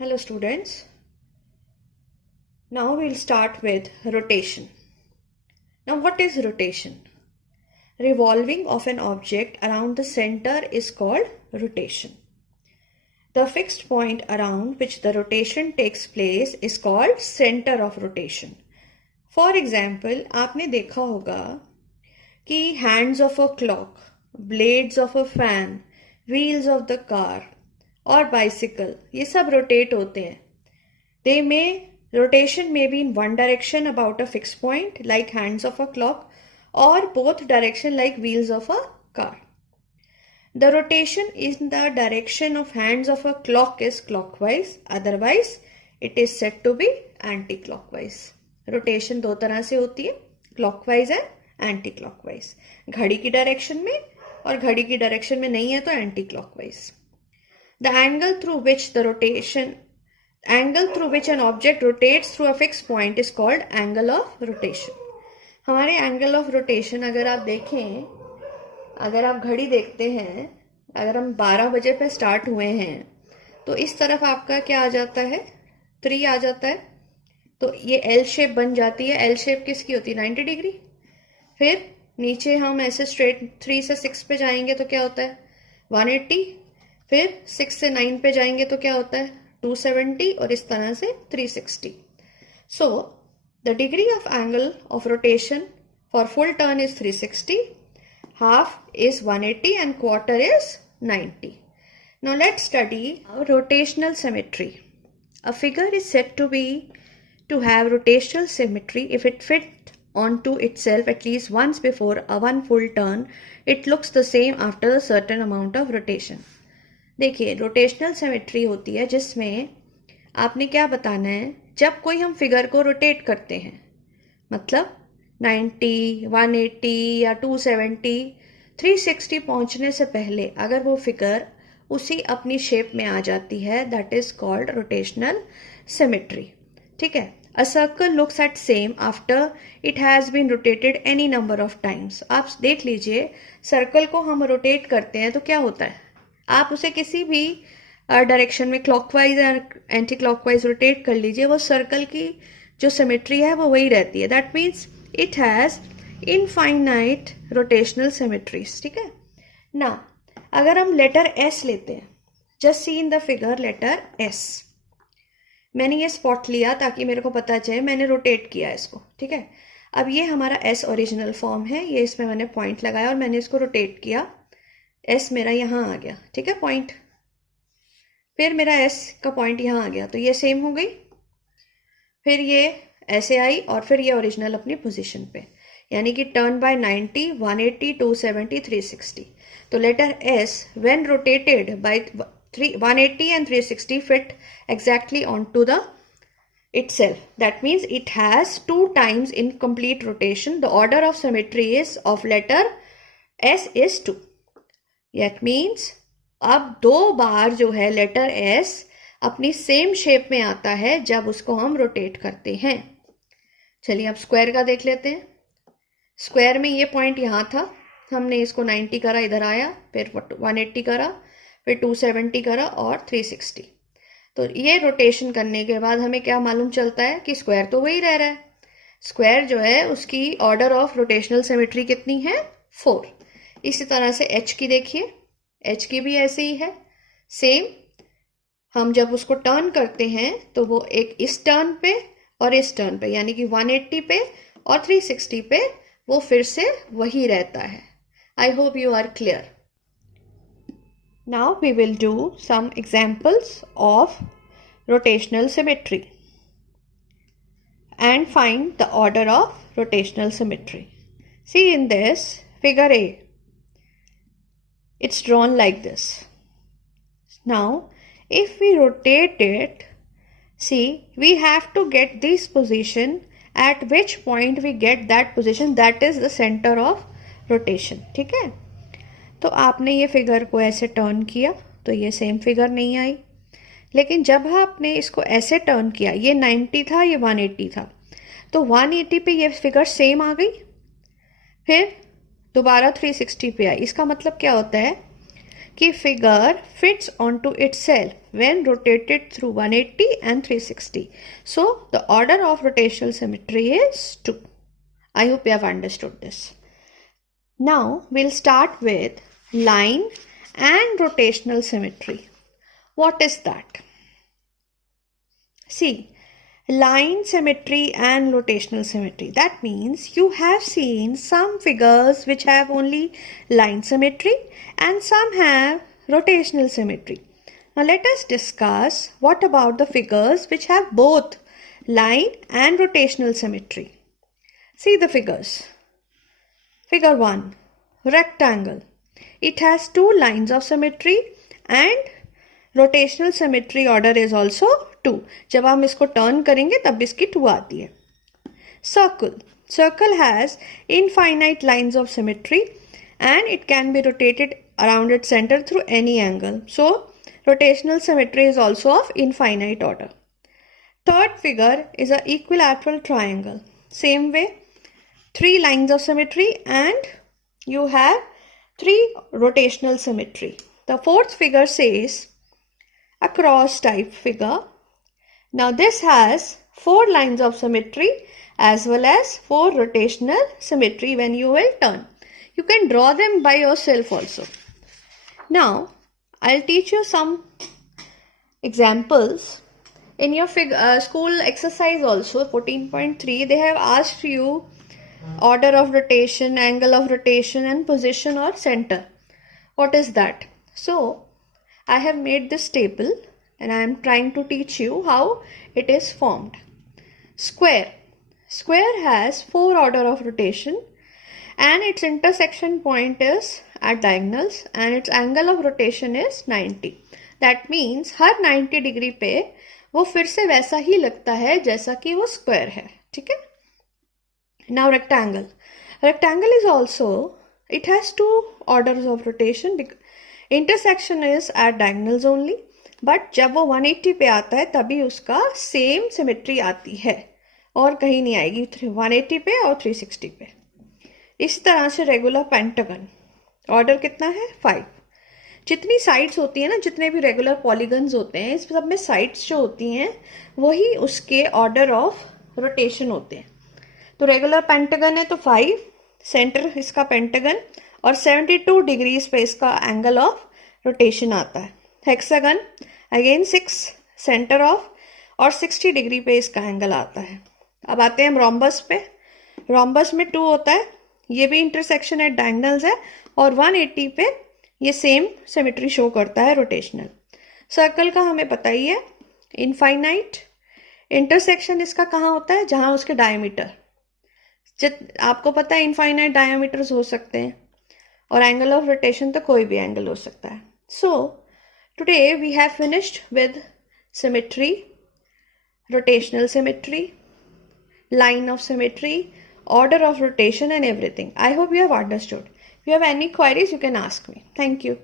Hello students. Now we'll start with rotation. Now what is rotation? Revolving of an object around the center is called rotation. The fixed point around which the rotation takes place is called center of rotation. For example, आपने देखा होगा कि hands of a clock, blades of a fan, wheels of the car और bicycle ये सब rotate होते हैं. Rotation may be in one direction about a fixed point like hands of a clock or both direction like wheels of a car. The rotation in the direction of hands of a clock is clockwise, otherwise it is said to be anti-clockwise. Rotation दो तरह से होती है, clockwise and anti-clockwise. घड़ी की direction में और घड़ी की direction में नहीं है तो anti-clockwise. The angle through which an object rotates through a fixed point is called angle of rotation. हमारे angle of rotation अगर आप देखें, अगर आप घड़ी देखते हैं, अगर हम 12 बजे पे स्टार्ट हुए हैं तो इस तरफ आपका क्या आ जाता है, 3 आ जाता है. तो ये L शेप बन जाती है. L शेप किसकी होती है, 90 डिग्री. फिर नीचे हम ऐसे स्ट्रेट 3 से 6 पे जाएंगे तो क्या होता है, 180. फिर 6 से 9 पे जाएंगे तो क्या होता है, 270 और इस तरह से 360. So the degree of angle of rotation for full turn is 360, half is 180 and quarter is 90. Now let's study rotational symmetry. A figure is said to have rotational symmetry if it fits onto itself at least once before one full turn. It looks the same after a certain amount of rotation. देखिए rotational symmetry होती है जिसमें आपने क्या बताना है, जब कोई हम फिगर को रोटेट करते हैं, मतलब 90, 180 या 270, 360 पहुंचने से पहले अगर वो फिगर उसी अपनी शेप में आ जाती है, that is called rotational symmetry. ठीक है. A circle looks at same after it has been rotated any number of times. आप देख लीजिए, सर्कल को हम रोटेट करते हैं तो क्या होता है, आप उसे किसी भी डायरेक्शन में क्लॉकवाइज या एंटी क्लॉकवाइज रोटेट कर लीजिए, वो सर्कल की जो सिमेट्री है वो वही रहती है. That means it has infinite rotational symmetries. ठीक है ना. अगर हम लेटर एस लेते हैं, just see in the figure letter S. मैंने ये स्पॉट लिया ताकि मेरे को पता चले मैंने रोटेट किया इसको. ठीक है. अब ये हमारा एस ओरिजिनल फॉर्म है, ये इसमें मैंने पॉइंट लगाया और मैंने इसको रोटेट किया. एस मेरा यहाँ आ गया. ठीक है, पॉइंट. फिर मेरा एस का पॉइंट यहाँ आ गया तो ये सेम हो गई. फिर ये ऐसे आई और फिर ये ओरिजिनल अपनी पोजीशन पे, यानी कि टर्न बाय 90, 180, 270, 360. तो letter S when rotated by 180 and 360 fit exactly onto the itself. That means it has 2 times in complete rotation. The order of symmetry is of letter S is 2. That means अब 2 बार जो है letter S अपनी same shape में आता है जब उसको हम रोटेट करते हैं. चलिए अब स्क्वायर का देख लेते हैं. स्क्वायर में ये पॉइंट यहाँ था, हमने इसको 90 करा, इधर आया, फिर 180 करा, फिर 270 करा और 360. तो ये रोटेशन करने के बाद हमें क्या मालूम चलता है कि स्क्वायर तो वही रह रहा है. स्क्वायर जो है उसकी ऑर्डर ऑफ रोटेशनल सिमेट्री कितनी है, 4. इसी तरह से एच की देखिए, एच की भी ऐसे ही है सेम. हम जब उसको टर्न करते हैं तो वो एक इस टर्न पे और इस टर्न पे, यानी कि 180 पे और 360 पे वो फिर से वही रहता है. I hope you are clear. Now we will do some examples of rotational symmetry and find the order of rotational symmetry. See in this figure A. It's drawn like this. Now, if we rotate it, see, we have to get this position at which point we get that position, that is the center of rotation. ठीक है. तो आपने ये figure को ऐसे turn किया तो ये सेम फिगर नहीं आई, लेकिन जब आपने इसको ऐसे टर्न किया, ये 90 था, ये 180 था, तो 180 पे ये फिगर सेम आ गई. फिर दोबारा 360 पे आई. इसका मतलब क्या होता है कि figure fits onto itself when rotated through 180 and 360. So the order of rotational symmetry is 2. I hope you have understood this. Now we'll start with line and rotational symmetry. What is that? See, line symmetry and rotational symmetry. That means you have seen some figures which have only line symmetry and some have rotational symmetry. Now let us discuss what about the figures which have both line and rotational symmetry. See the figures. Figure 1, rectangle. It has two lines of symmetry and rotational symmetry order is also 2. जब हम इसको turn करेंगे तब इसकी 2 आती है. Circle. Circle has infinite lines of symmetry and it can be rotated around its center through any angle. So rotational symmetry is also of infinite order. Third figure is an equilateral triangle. Same way, 3 lines of symmetry and you have 3 rotational symmetry. The fourth figure says a cross type figure. Now this has 4 lines of symmetry as well as 4 rotational symmetry when you will turn. You can draw them by yourself also. Now I'll teach you some examples. In your school exercise also 14.3 they have asked you order of rotation, angle of rotation and position or center. What is that? So I have made this table and I am trying to teach you how it is formed. Square. Square has 4 order of rotation and its intersection point is at diagonals and its angle of rotation is 90. That means her 90 degree पे वो फिर से वैसा ही लगता है जैसा कि वो स्क्वायर है. ठीक है. Now rectangle. Rectangle is also, it has 2 orders of rotation. Intersection is at diagonals only. But जब वो 180 पे आता है तभी उसका सेम सिमेट्री आती है और कहीं नहीं आएगी 180 पे और 360 पे. इस तरह से रेगुलर पेंटागन ऑर्डर कितना है 5. जितनी साइड्स होती हैं ना, जितने भी रेगुलर पॉलीगन्स होते हैं, इस सब में साइड्स जो होती हैं वही उसके ऑर्डर ऑफ रोटेशन होते हैं. तो रेगुलर पेंटागन है तो 5, सेंटर इसका पेंटागन और 72 डिग्रीज पे इसका एंगल ऑफ रोटेशन आता है. हेक्सागन अगेन 6, सेंटर ऑफ और 60 डिग्री पे इसका एंगल आता है. अब आते हैं हम रोम्बस पे. रोम्बस में 2 होता है, ये भी इंटरसेक्शन एट डायगोनल्स है और 180 पे ये सेम सिमेट्री शो करता है रोटेशनल. सर्कल का हमें पता ही है, इनफाइनाइट. इंटरसेक्शन इसका कहाँ होता है, जहाँ उसके डायमीटर, आपको पता है इनफाइनाइट डायमीटर्स हो सकते हैं और एंगल ऑफ रोटेशन तो कोई भी एंगल हो सकता है. So today we have finished with symmetry, rotational symmetry, line of symmetry, order of rotation and everything. I hope you have understood. If you have any queries, you can ask me. Thank you.